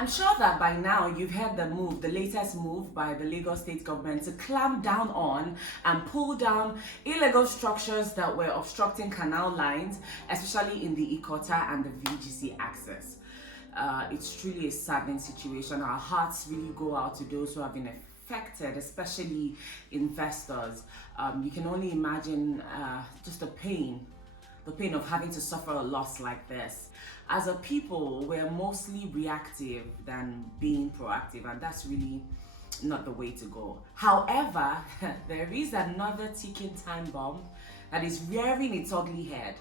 I'm sure that by now you've heard the latest move by the Lagos state government to clamp down on and pull down illegal structures that were obstructing canal lines, especially in the Ikota and the VGC axis. It's truly a saddening situation. Our hearts really go out to those who have been affected, especially investors. You can only imagine just the pain of having to suffer a loss like this. As a people, we're mostly reactive than being proactive, and that's really not the way to go. However, there is another ticking time bomb that is rearing its ugly head,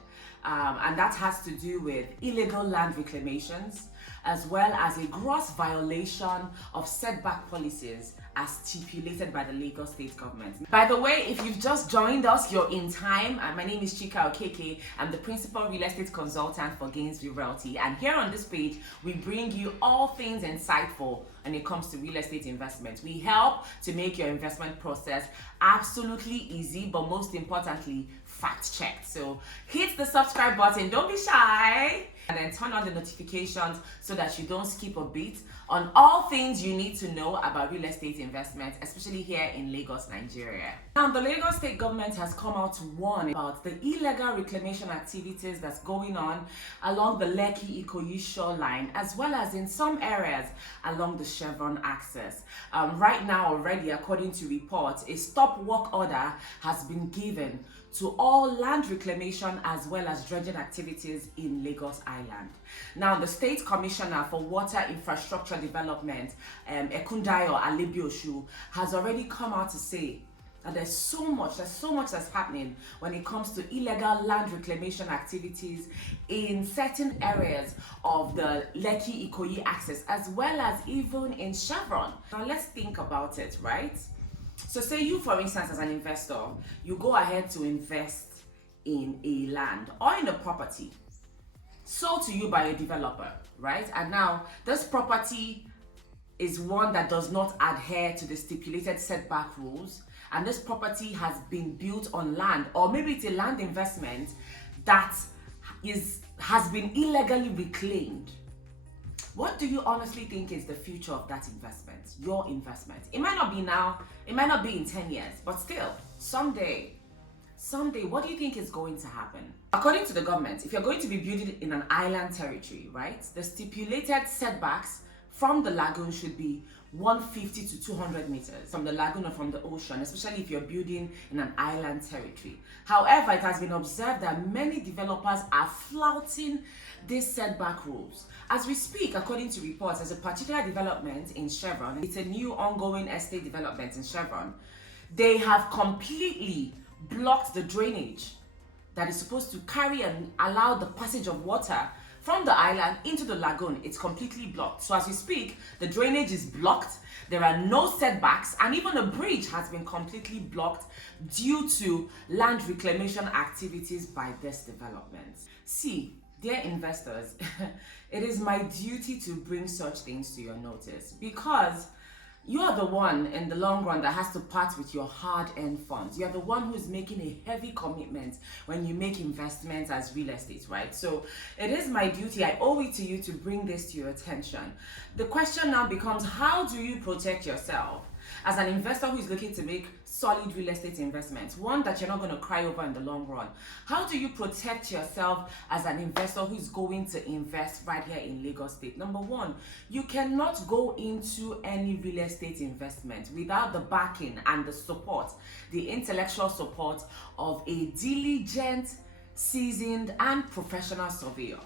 and that has to do with illegal land reclamations, as well as a gross violation of setback policies as stipulated by the Lagos state government. By the way, if you've just joined us, you're in time. My name is Chika Okeke. I'm the principal real estate consultant for Gainesville Realty, and here on this page, we bring you all things insightful when it comes to real estate investment. We help to make your investment process absolutely easy, but most importantly, fact-checked. So hit the subscribe button, don't be shy, and then turn on the notifications so that you don't skip a beat on all things you need to know about real estate investment, especially here in Lagos, Nigeria. Now, the Lagos state government has come out to warn about the illegal reclamation activities that's going on along the Lekki-Ikoyi shoreline, as well as in some areas along the Chevron axis. Right now already, according to reports, a stop work order has been given to all land reclamation as well as dredging activities in Lagos Island. Now, the State Commissioner for Water Infrastructure Development, Ekundayo Alebioshu, has already come out to say that there's so much that's happening when it comes to illegal land reclamation activities in certain areas of the Lekki-Ikoyi axis, as well as even in Chevron. Now, let's think about it, right? So say you, for instance, as an investor, you go ahead to invest in a land or in a property sold to you by a developer, right? And now this property is one that does not adhere to the stipulated setback rules, and this property has been built on land, or maybe it's a land investment that has been illegally reclaimed. What do you honestly think is the future of that investment, your investment? It might not be now, it might not be in 10 years, but still, someday, what do you think is going to happen? According to the government, if you're going to be building in an island territory, right, the stipulated setbacks from the lagoon should be 150 to 200 meters from the lagoon or from the ocean, especially if you're building in an island territory. However, it has been observed that many developers are flouting these setback rules. As we speak, according to reports, there's a particular development in Chevron. It's a new ongoing estate development in Chevron. They have completely blocked the drainage that is supposed to carry and allow the passage of water from the island into the lagoon. It's completely blocked. So as we speak, the drainage is blocked, there are no setbacks, and even a bridge has been completely blocked due to land reclamation activities by this development. See, dear investors, it is my duty to bring such things to your notice, because you are the one in the long run that has to part with your hard-earned funds. You are the one who's making a heavy commitment when you make investments as real estate, right? So it is my duty, I owe it to you to bring this to your attention. The question now becomes, how do you protect yourself as an investor who is looking to make solid real estate investments, one that you're not going to cry over in the long run? How do you protect yourself as an investor who is going to invest right here in Lagos State? Number one, you cannot go into any real estate investment without the backing and the support, the intellectual support of a diligent, seasoned, and professional surveyor.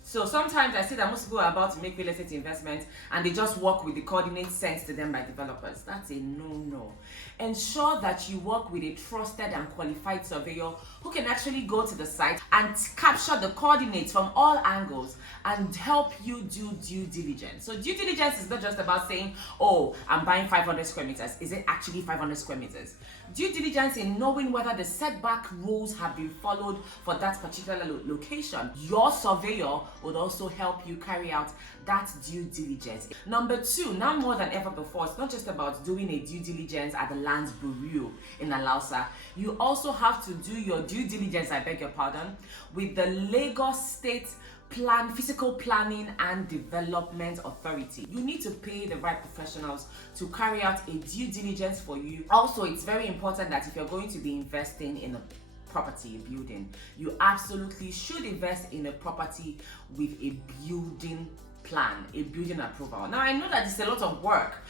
So sometimes I see that most people are about to make real estate investments and they just work with the coordinates sent to them by developers. That's a no-no. Ensure that you work with a trusted and qualified surveyor who can actually go to the site and capture the coordinates from all angles and help you do due diligence. So due diligence is not just about saying, oh, I'm buying 500 square meters. Is it actually 500 square meters? Due diligence in knowing whether the setback rules have been followed for that particular location. Your surveyor would also help you carry out that due diligence. Number two, now more than ever before, it's not just about doing a due diligence at the Lands Bureau in Alausa. You also have to do your due diligence, I beg your pardon, with the Lagos State physical planning and development authority. You need to pay the right professionals to carry out a due diligence for you. Also, it's very important that if you're going to be investing in a property, a building, you absolutely should invest in a property with a building plan, a building approval. Now, I know that it's a lot of work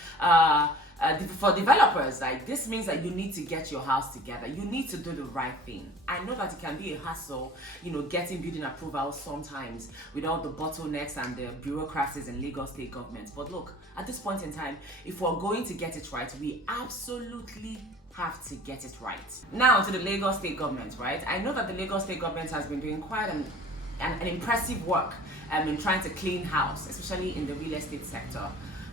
for developers. Like, this means that you need to get your house together. You need to do the right thing. I know that it can be a hassle, getting building approval sometimes with all the bottlenecks and the bureaucracies in Lagos state government. But look, at this point in time, if we're going to get it right, we absolutely have to get it right. Now to the Lagos state government, right? I know that the Lagos state government has been doing quite an impressive work in trying to clean house, especially in the real estate sector.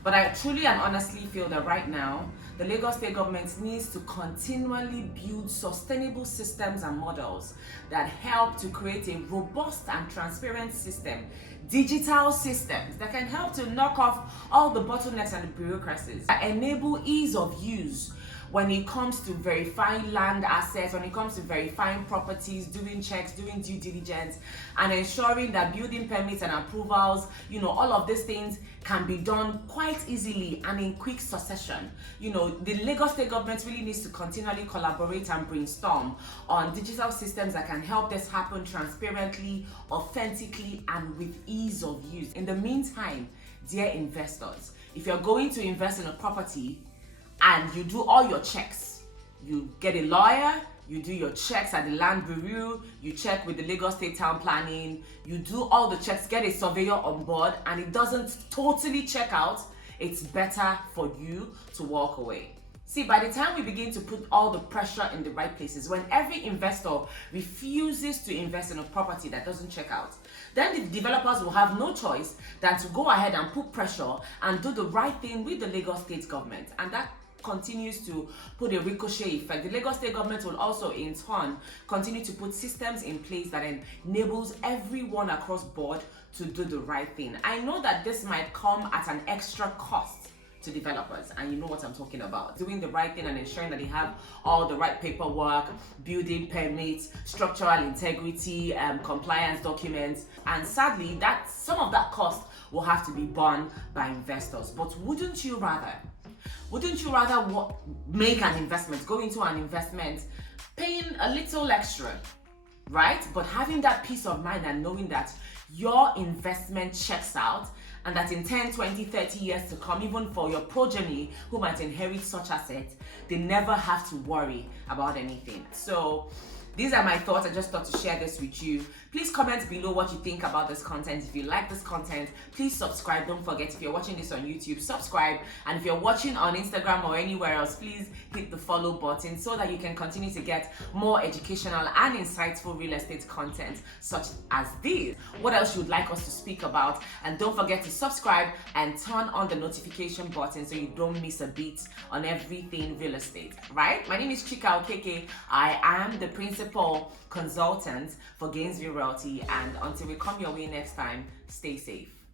But I truly and honestly feel that right now, the Lagos state government needs to continually build sustainable systems and models that help to create a robust and transparent system, digital systems that can help to knock off all the bottlenecks and the bureaucracies, that enable ease of use when it comes to verifying land assets, when it comes to verifying properties, doing checks, doing due diligence, and ensuring that building permits and approvals, all of these things can be done quite easily and in quick succession. The Lagos state government really needs to continually collaborate and brainstorm on digital systems that can help this happen transparently, authentically, and with ease of use. In the meantime, dear investors, if you're going to invest in a property, and you do all your checks, you get a lawyer, you do your checks at the land bureau, you check with the Lagos state town planning, you do all the checks, get a surveyor on board, and it doesn't totally check out, it's better for you to walk away. See, by the time we begin to put all the pressure in the right places, when every investor refuses to invest in a property that doesn't check out, then the developers will have no choice than to go ahead and put pressure and do the right thing with the Lagos state government. And that continues to put a ricochet effect. The Lagos state government will also in turn continue to put systems in place that enables everyone across board to do the right thing. I know that this might come at an extra cost to developers, and you know what I'm talking about. Doing the right thing and ensuring that they have all the right paperwork, building permits, structural integrity, compliance documents, and sadly that some of that cost will have to be borne by investors. But wouldn't you rather make an investment, go into an investment, paying a little extra, right? But having that peace of mind and knowing that your investment checks out, and that in 10, 20, 30 years to come, even for your progeny who might inherit such assets, they never have to worry about anything. So these are my thoughts. I just thought to share this with you. Please comment below what you think about this content. If you like this content, please subscribe. Don't forget, if you're watching this on YouTube, subscribe. And if you're watching on Instagram or anywhere else, please hit the follow button so that you can continue to get more educational and insightful real estate content such as this. What else you would like us to speak about? And don't forget to subscribe and turn on the notification button so you don't miss a beat on everything real estate, right? My name is Chika Okeke. I am the principal consultant for Gainesville Realty, and until we come your way next time, stay safe.